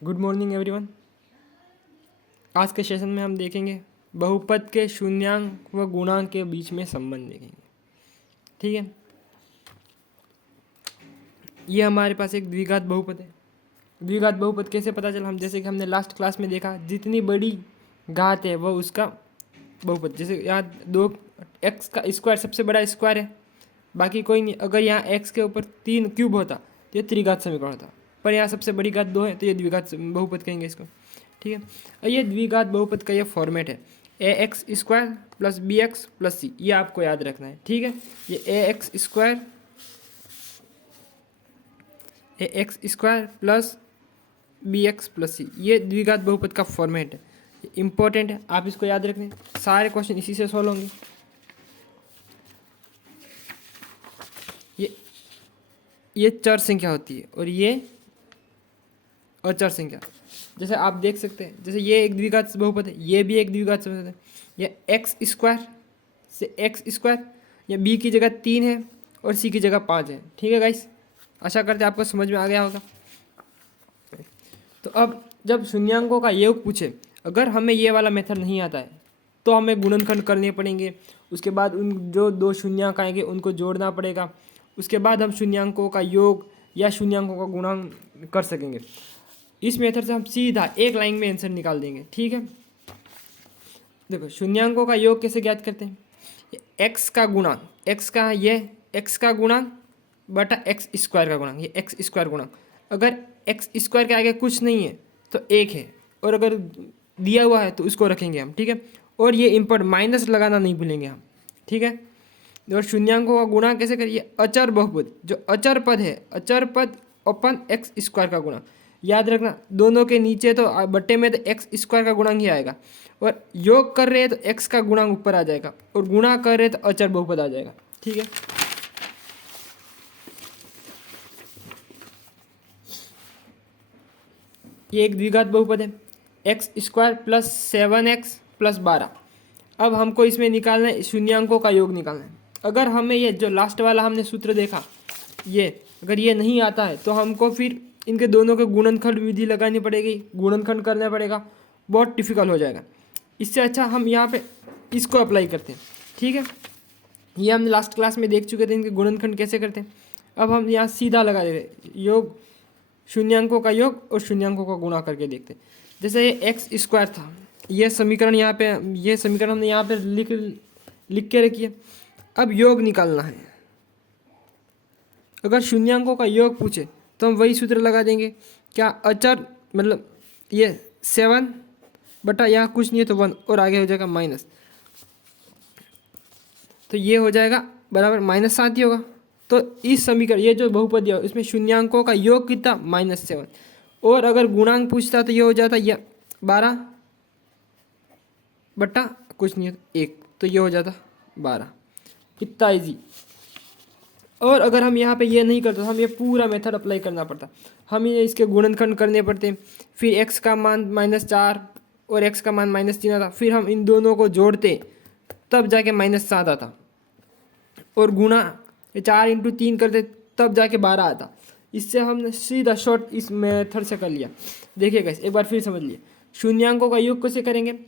Good morning everyone. आज के session में हम देखेंगे बहुपद के शून्यांक व गुणांक के बीच में संबंध देखेंगे। ठीक है, ये हमारे पास एक द्विघात बहुपद है। द्विघात बहुपद कैसे पता चला? हम जैसे कि हमने लास्ट क्लास में देखा, जितनी बड़ी घात है वह उसका बहुपद। जैसे यहाँ दो एक्स का स्क्वायर सबसे बड़ा स्क्वायर है, बाकी कोई नहीं। अगर यहाँ एक्स के ऊपर 3 क्यूब होता तो ये त्रिघात समीकरण होता, पर यहाँ सबसे बड़ी घात 2 है तो ये द्विघात बहुपद कहेंगे इसको। ठीक है, और ये द्विघात बहुपद का ये फॉर्मेट है a x square plus b x plus c. ये आपको याद रखना है। ठीक है, ये a x square plus b x plus c, ये द्विघात बहुपद का फॉर्मेट है। इंपॉर्टेंट है, आप इसको याद रखें। सारे क्वेश्चन इसी से सॉल्व होंगे। ये चर संख्या होती है और ये अचर संख्या। जैसे आप देख सकते हैं, जैसे ये एक द्विघात बहुपद है, ये भी एक द्विघात बहुपद है। ये एक्स स्क्वायर से एक्स स्क्वायर, या बी की जगह 3 है और सी की जगह 5 है। ठीक है गाइस, आशा करते हैं आपको समझ में आ गया होगा। तो अब जब शून्यांकों का योग पूछे, अगर हमें ये वाला मेथड नहीं आता है तो हमें गुणनखंड करने पड़ेंगे। उसके बाद उन जो दो शून्यांक आएंगे उनको जोड़ना पड़ेगा। उसके बाद हम शून्यांकों का योग या शून्यांकों का गुणा कर सकेंगे। इस मेथड से हम सीधा एक लाइन में आंसर निकाल देंगे। ठीक है, देखो शून्यांकों का योग कैसे ज्ञात करते हैं? एक्स का गुणांक, एक्स का ये एक्स का गुणांक बटा एक्स स्क्वायर का गुणांक, ये एक्स स्क्वायर गुणांक। अगर एक्स स्क्वायर के आगे कुछ नहीं है तो 1 है, और अगर दिया हुआ है तो उसको रखेंगे हम। ठीक है, और ये इम्पोर्ट माइनस लगाना नहीं भूलेंगे हम। ठीक है, और शून्यांकों का गुणा कैसे करिए? अचर बहुपद, जो अचर पद है, अचर पद अपन एक्स स्क्वायर का गुणा। याद रखना, दोनों के नीचे तो बट्टे में तो एक्स स्क्वायर का गुणांक ही आएगा, और योग कर रहे हैं तो एक्स का गुणांक ऊपर आ जाएगा, और गुणा कर रहे हैं तो अचर बहुपद आ जाएगा। ठीक है, ये एक द्विघात बहुपद है, x square plus 7x plus 12। अब हमको इसमें निकालना है शून्यांकों का योग निकालना है। अगर हमें ये जो लास्ट वाला हमने सूत्र देखा, ये अगर ये नहीं आता है तो हमको फिर इनके दोनों के गुणनखंड विधि लगानी पड़ेगी, गुणनखंड करना पड़ेगा, बहुत डिफिकल्ट हो जाएगा। इससे अच्छा हम यहाँ पे इसको अप्लाई करते हैं। ठीक है, ये हमने लास्ट क्लास में देख चुके थे इनके गुणनखंड कैसे करते हैं। अब हम यहाँ सीधा लगा दे रहे योग, शून्यांकों का योग और शून्यांकों का गुणा करके देखते हैं। जैसे ये एक्स स्क्वायर था, ये समीकरण यहाँ पे, ये समीकरण हमने यहाँ पे लिख के रखी है। अब योग निकालना है। अगर शून्यांकों का योग पूछे तो हम वही सूत्र लगा देंगे। क्या? अचर मतलब ये 7 बटा यहाँ कुछ नहीं है तो 1, और आगे हो जाएगा माइनस, तो ये हो जाएगा बराबर -7 ही होगा। तो इस समीकरण, ये जो बहुपद दिया इसमें शून्यांकों का योग कितना? -7, और अगर गुणांक पूछता तो ये हो जाता ये 12 बटा कुछ नहीं है तो 1, तो ये हो जाता 12। कितना ईजी। और अगर हम यहाँ पे ये नहीं करते तो हम ये पूरा मेथड अप्लाई करना पड़ता। हम ये इसके गुणनखंड करने पड़ते, फिर x का मान -4 और x का मान -3 आता, फिर हम इन दोनों को जोड़ते तब जाके -7 आता, और गुणा 4 × 3 करते तब जाके 12 आता। इससे हमने सीधा शॉर्ट इस मेथड से कर लिया। देखिए गाइस, एक बार फिर समझ लिए। शून्यांकों का योग कैसे करेंगे?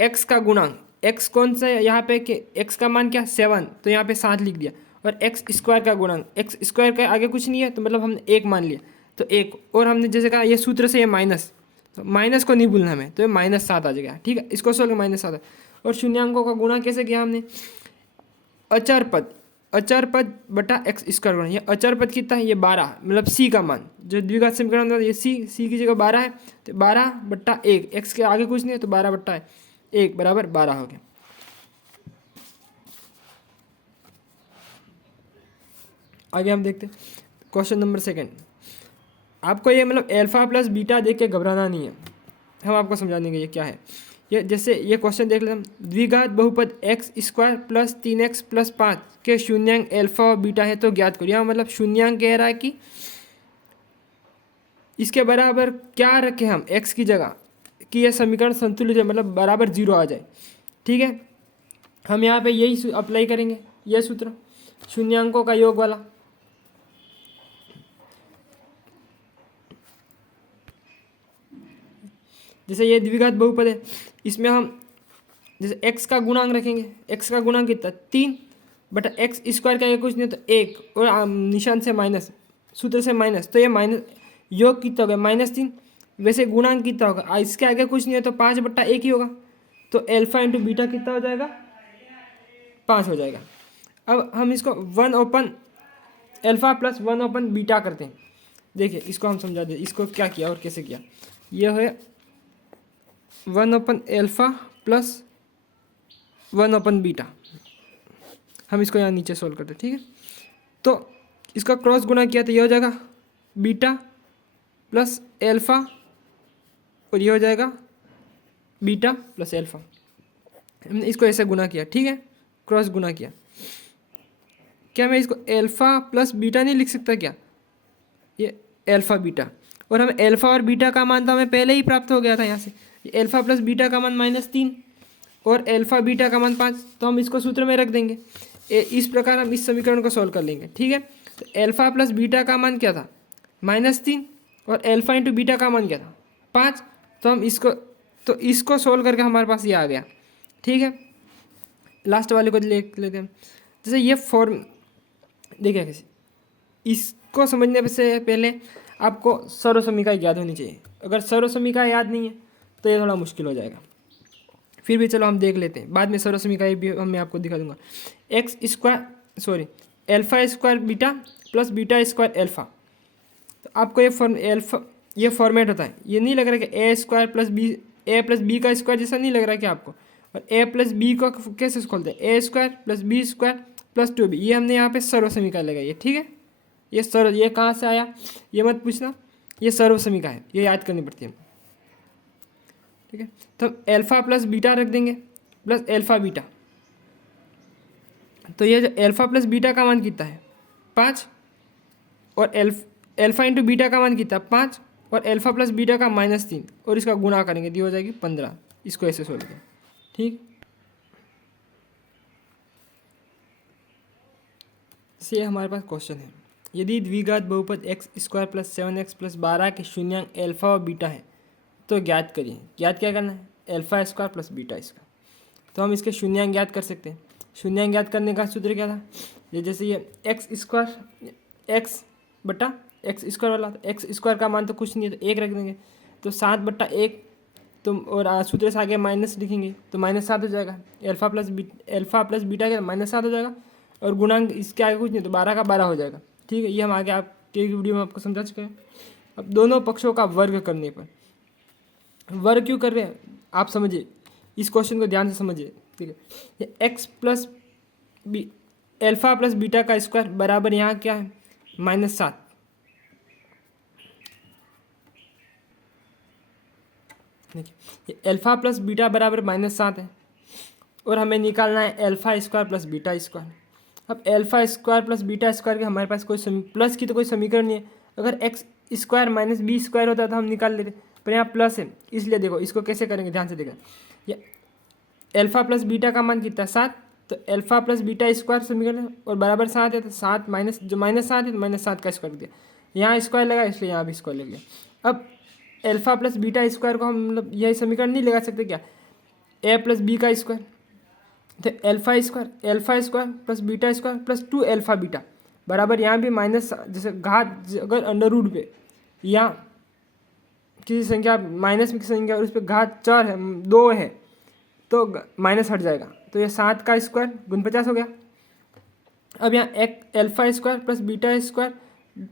x का गुणांक, x कौन सा है यहाँ पे कि x का मान क्या? 7, तो यहाँ पे 7 लिख दिया, और एक्स स्क्वायर का गुणांक, एक्स स्क्वायर के आगे कुछ नहीं है तो मतलब हमने 1 मान लिया, तो 1, और हमने जैसे कहा ये सूत्र से ये माइनस, तो माइनस को नहीं भूलना हमें, तो ये -7 आ जाएगा। ठीक है, इसको सोल्व -7 है। और शून्यांकों का गुणा कैसे किया हमने? अचर पद बटा एक्स स्क्वायर गुणा। ये अचर पद कितना है? ये 12, मतलब सी का मान, जो द्विघात समीकरण था ये सी की जगह 12 है, तो 12 बट्टा 1, एक्स के आगे कुछ नहीं है तो 12 बट्टा 1 बराबर 12 हो गया। आगे हम देखते हैं क्वेश्चन नंबर 2। आपको ये मतलब अल्फा प्लस बीटा देख के घबराना नहीं है, हम आपको समझा देंगे ये क्या है। ये जैसे ये क्वेश्चन देख लेते हम, द्विघात बहुपद x square plus 3x plus 5 के शून्यांक अल्फा और बीटा है तो ज्ञात करो। यहाँ मतलब शून्यांक कह रहा है कि इसके बराबर क्या रखें हम x की जगह, कि यह समीकरण संतुलित है, मतलब बराबर 0 आ जाए। ठीक है, हम यहाँ पे यही अप्लाई करेंगे, यह सूत्र शून्यांकों का योग वाला। जैसे ये द्विघात बहुपद है, इसमें हम जैसे x का गुणांक रखेंगे, x का गुणांक कितना 3 बटा एक्स स्क्वायर का कुछ नहीं तो 1 और निशान से माइनस, सूत्र से माइनस, तो ये माइनस योग कितना होगा -3। वैसे गुणांक कितना होगा, इसके आगे कुछ नहीं है तो 5 बट्टा 1 ही होगा, तो अल्फा इंटू बीटा कितना हो जाएगा 5 हो जाएगा। अब हम इसको 1 अल्फा प्लस 1 बीटा करते हैं। देखिए इसको हम समझा दें, इसको क्या किया और कैसे किया। यह है 1 अल्फा प्लस 1 बीटा, हम इसको यहाँ नीचे सोल्व करते हैं, ठीक है। तो इसका क्रॉस गुना किया तो ये हो जाएगा बीटा प्लस अल्फा और ये हो जाएगा बीटा प्लस अल्फा। हमने इसको ऐसे गुना किया, ठीक है, क्रॉस गुना किया। क्या मैं इसको अल्फा प्लस बीटा नहीं लिख सकता क्या, ये अल्फा बीटा, और हमें अल्फा और बीटा का मान तो हमें पहले ही प्राप्त हो गया था यहाँ से। ये अल्फा प्लस बीटा का मान -3 और अल्फा बीटा का मान 5, तो हम इसको सूत्र में रख देंगे। इस प्रकार हम इस समीकरण को सॉल्व कर लेंगे, ठीक है। तो अल्फा प्लस बीटा का मान क्या था -3 और अल्फा इंटू बीटा का मान क्या था 5, तो हम इसको सोल्व करके हमारे पास ये आ गया, ठीक है। लास्ट वाले को लिख लेते हैं। जैसे ये फॉर्म देखिए कैसे, इसको समझने से पहले आपको सर्वसमीका याद होनी चाहिए। अगर सर्वसमीका याद नहीं है तो ये थोड़ा मुश्किल हो जाएगा। फिर भी चलो हम देख लेते हैं, बाद में सर्वसमीका भी मैं आपको दिखा दूंगा। Alpha square beta plus beta square alpha, तो आपको ये फॉर्मेट होता है। ये नहीं लग रहा कि ए स्क्वायर प्लस बी का स्क्वायर जैसा नहीं लग रहा कि आपको, और ए प्लस बी को कैसे खोलते हैं, a square plus b square plus 2b, ये हमने यहाँ पे सर्वसमीका लगाई है, ठीक है। ये कहाँ से आया ये मत पूछना, ये सर्वसमीका है, ये याद करनी पड़ती है, ठीक है। तो हम अल्फा प्लस बीटा रख देंगे प्लस अल्फा बीटा, तो ये जो अल्फा प्लस बीटा का मान कितना है 5, और अल्फा इंटू बीटा का मान कितना 5, और अल्फा प्लस बीटा का -3, और इसका गुणा करेंगे तो हो जाएगी 15। इसको ऐसे सोल्व करें, ठीक। से हमारे पास क्वेश्चन है, यदि द्विघात बहुपद x square plus 7x plus 12 के शून्यांक अल्फा और बीटा है तो ज्ञात करिए। ज्ञात क्या करना है, alpha square plus beta square. तो हम इसके शून्यांक ज्ञात कर सकते हैं। शून्यांक ज्ञात करने का सूत्र क्या था, ये जैसे ये एक्स स्क्वायर वाला, तो एक्स स्क्वायर का मान तो कुछ नहीं है तो 1 रख देंगे, तो 7/1, तो और सूत्र से आगे माइनस लिखेंगे तो -7 हो जाएगा। अल्फा प्लस बीटा का -7 हो जाएगा, और गुणांक इसके आगे कुछ नहीं तो 12 का 12 हो जाएगा, ठीक है। ये हम आगे आपके वीडियो में आपको समझा चुके हैं। अब दोनों पक्षों का वर्ग करने पर, वर्ग क्यों कर रहे हैं आप समझिए, इस क्वेश्चन को ध्यान से समझिए, ठीक है। ये अल्फा प्लस बीटा का स्क्वायर बराबर यहाँ क्या है -7, देखिए ये अल्फा प्लस बीटा बराबर -7 है, और हमें निकालना है alpha square plus beta square. अब alpha square plus beta square के हमारे पास कोई प्लस की तो कोई समीकरण नहीं है। अगर X square minus B square होता तो हम निकाल लेते, पर यहाँ प्लस है, इसलिए देखो इसको कैसे करेंगे ध्यान से देखो। ये अल्फा प्लस बीटा का मान कितना 7, तो अल्फा प्लस बीटा स्क्वायर समीकरण और बराबर 7 है, तो 7 माइनस जो -7 है तो -7 का स्क्वायर दिया, यहाँ स्क्वायर लगा इसलिए यहाँ भी स्क्वायर ले लिया। अब अल्फा प्लस बीटा स्क्वायर को हम मतलब यही समीकरण नहीं लगा सकते क्या, ए प्लस बी का स्क्वायर, तो alpha square plus beta square plus 2 alpha beta बराबर यहाँ भी माइनस, जैसे घात अगर अंडर रूट पे या किसी संख्या माइनस में किसी संख्या और उस पर घात 4 है 2 है तो माइनस हट जाएगा, तो ये 7 का स्क्वायर 49 हो गया। अब यहाँ एक alpha square plus beta square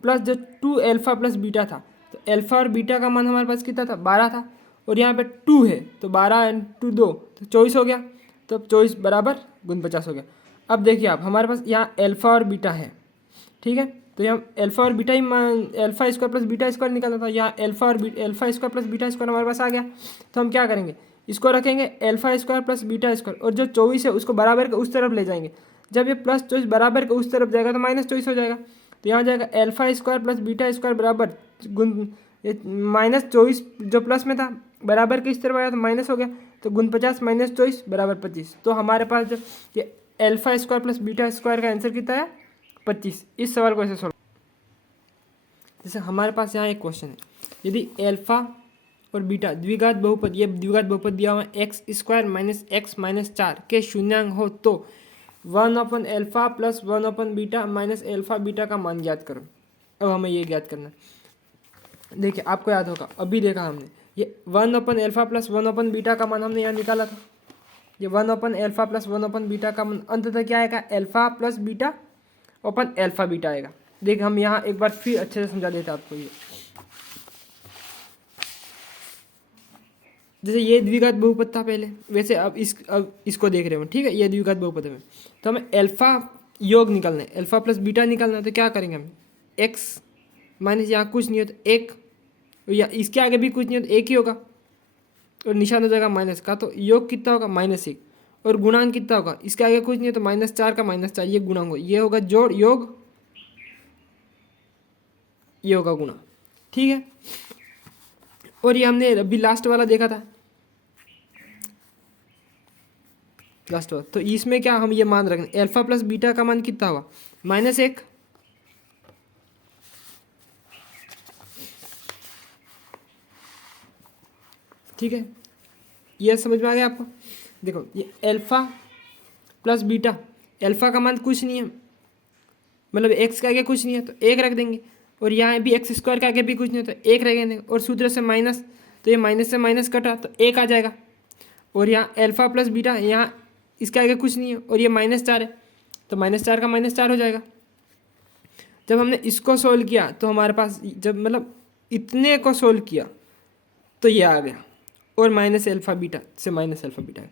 plus जो 2 अल्फा प्लस बीटा था, तो अल्फा और बीटा का मान हमारे पास कितना था 12 था, और यहाँ पे 2 है तो 12 × 2 तो 24 हो गया, तो 24 बराबर 49 हो गया। अब देखिए आप हमारे पास यहाँ अल्फा और बीटा है, ठीक है, तो यहाँ अल्फा और बीटा ही alpha square plus beta square निकालना था, यहाँ alpha square plus beta square हमारे पास आ गया। तो हम क्या करेंगे, इसको रखेंगे alpha square plus beta square, और जो 24 है उसको बराबर के उस तरफ ले जाएंगे। जब ये +24 बराबर के उस तरफ जाएगा तो -24 हो जाएगा, तो यहाँ जाएगा alpha square plus beta square बराबर -24 जो प्लस में था बराबर के इस तरफ आया तो माइनस हो गया, तो 49 - 24 बराबर 25। तो हमारे पास जो ये alpha square plus beta square का आंसर कितना है 25। इस सवाल को ऐसे सॉल्व, जैसे हमारे पास यहाँ एक क्वेश्चन है, यदि अल्फा और बीटा द्विघात बहुपद, ये द्विघात बहुपद दिया हुआ है x square minus x minus 4 के शून्यांक हो तो 1/α प्लस 1/बीटा माइनस एल्फा बीटा का मान ज्ञात करो। अब हमें ये ज्ञात करना है। देखिए आपको याद होगा अभी देखा हमने ये 1/α प्लस 1/बीटा का मान हमने यहाँ निकाला था। ये 1/α प्लस 1/बीटा का मान अंततः क्या आएगा, alpha plus beta upon alpha beta आएगा। देखिए हम यहाँ एक बार फिर अच्छे से समझा देते आपको। ये जैसे ये द्विघात बहुपद था पहले, वैसे अब इसको देख रहे हो, ठीक है, ये द्विघात बहुपद में तो हमें एल्फा योग निकालना है, एल्फा प्लस बीटा निकालना है। तो क्या करेंगे हम, एक्स माइनस यहाँ कुछ नहीं हो तो एक, या इसके आगे भी कुछ नहीं हो तो एक ही होगा और निशान हो जाएगा माइनस का, तो योग कितना होगा -1 और गुणांक कितना होगा, इसके आगे कुछ नहीं है तो -4 का -4, ये गुणांक हो, ये होगा जोड़ योग, ये होगा गुणा, ठीक है। और ये हमने अभी लास्ट वाला देखा था, लास्ट वाला, तो इसमें क्या हम ये मान रखें एल्फा प्लस बीटा का मान कितना होगा -1, ठीक है। ये समझ में आ गया आपको। देखो ये एल्फा प्लस बीटा, एल्फा का मान कुछ नहीं है, मतलब एक्स के आगे कुछ नहीं है तो एक रख देंगे, और यहाँ भी एक्स स्क्वायर के आगे भी कुछ नहीं है तो एक रख देंगे, और सूत्र से माइनस, तो ये माइनस से माइनस कटा तो एक आ जाएगा। और यहाँ एल्फा प्लस बीटा, यहाँ इसके आगे कुछ नहीं है और ये -4 है तो -4 का -4 हो जाएगा। जब हमने इसको सोल्व किया तो हमारे पास, जब मतलब इतने को सोल्व किया तो ये आ गया, और माइनस एल्फा बीटा से माइनस एल्फा बीटा।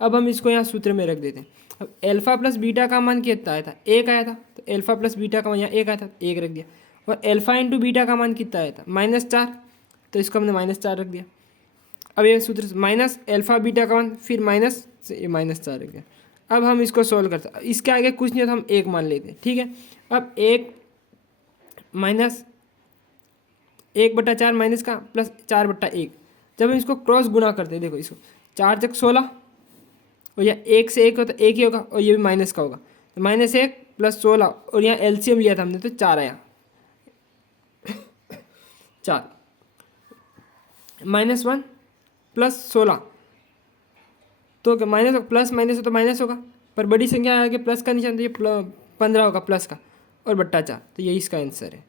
अब हम इसको यहाँ सूत्र में रख देते हैं। अब एल्फा प्लस बीटा का मान कितना आया था, एक आया था, तो एल्फा प्लस बीटा का मान यहाँ एक आया था, एक रख दिया। और एल्फा इंटू बीटा का मान कितना आया था, -4, तो इसको हमने -4 रख दिया। अब ये सूत्र माइनस एल्फा बीटा का मान, फिर माइनस से ये -4 रख दिया। अब हम इसको सोल्व करते हैं, इसके आगे कुछ नहीं है तो हम एक मान लेते हैं, ठीक है। अब 1 माइनस 1/4 माइनस का प्लस 4/1, जब हम इसको क्रॉस गुणा करते हैं, देखो इसको 4 × 16 और यह 1 से 1 हो तो एक ही होगा, और ये भी माइनस का होगा, तो -1 + 16, और यहाँ एलसीएम लिया था हमने तो 4 आया, 4 -1 + 16, तो क्या माइनस प्लस माइनस हो तो माइनस होगा, पर बड़ी संख्या आगे प्लस का निशान, तो ये 15 होगा प्लस का, और /4, तो यही इसका आंसर है।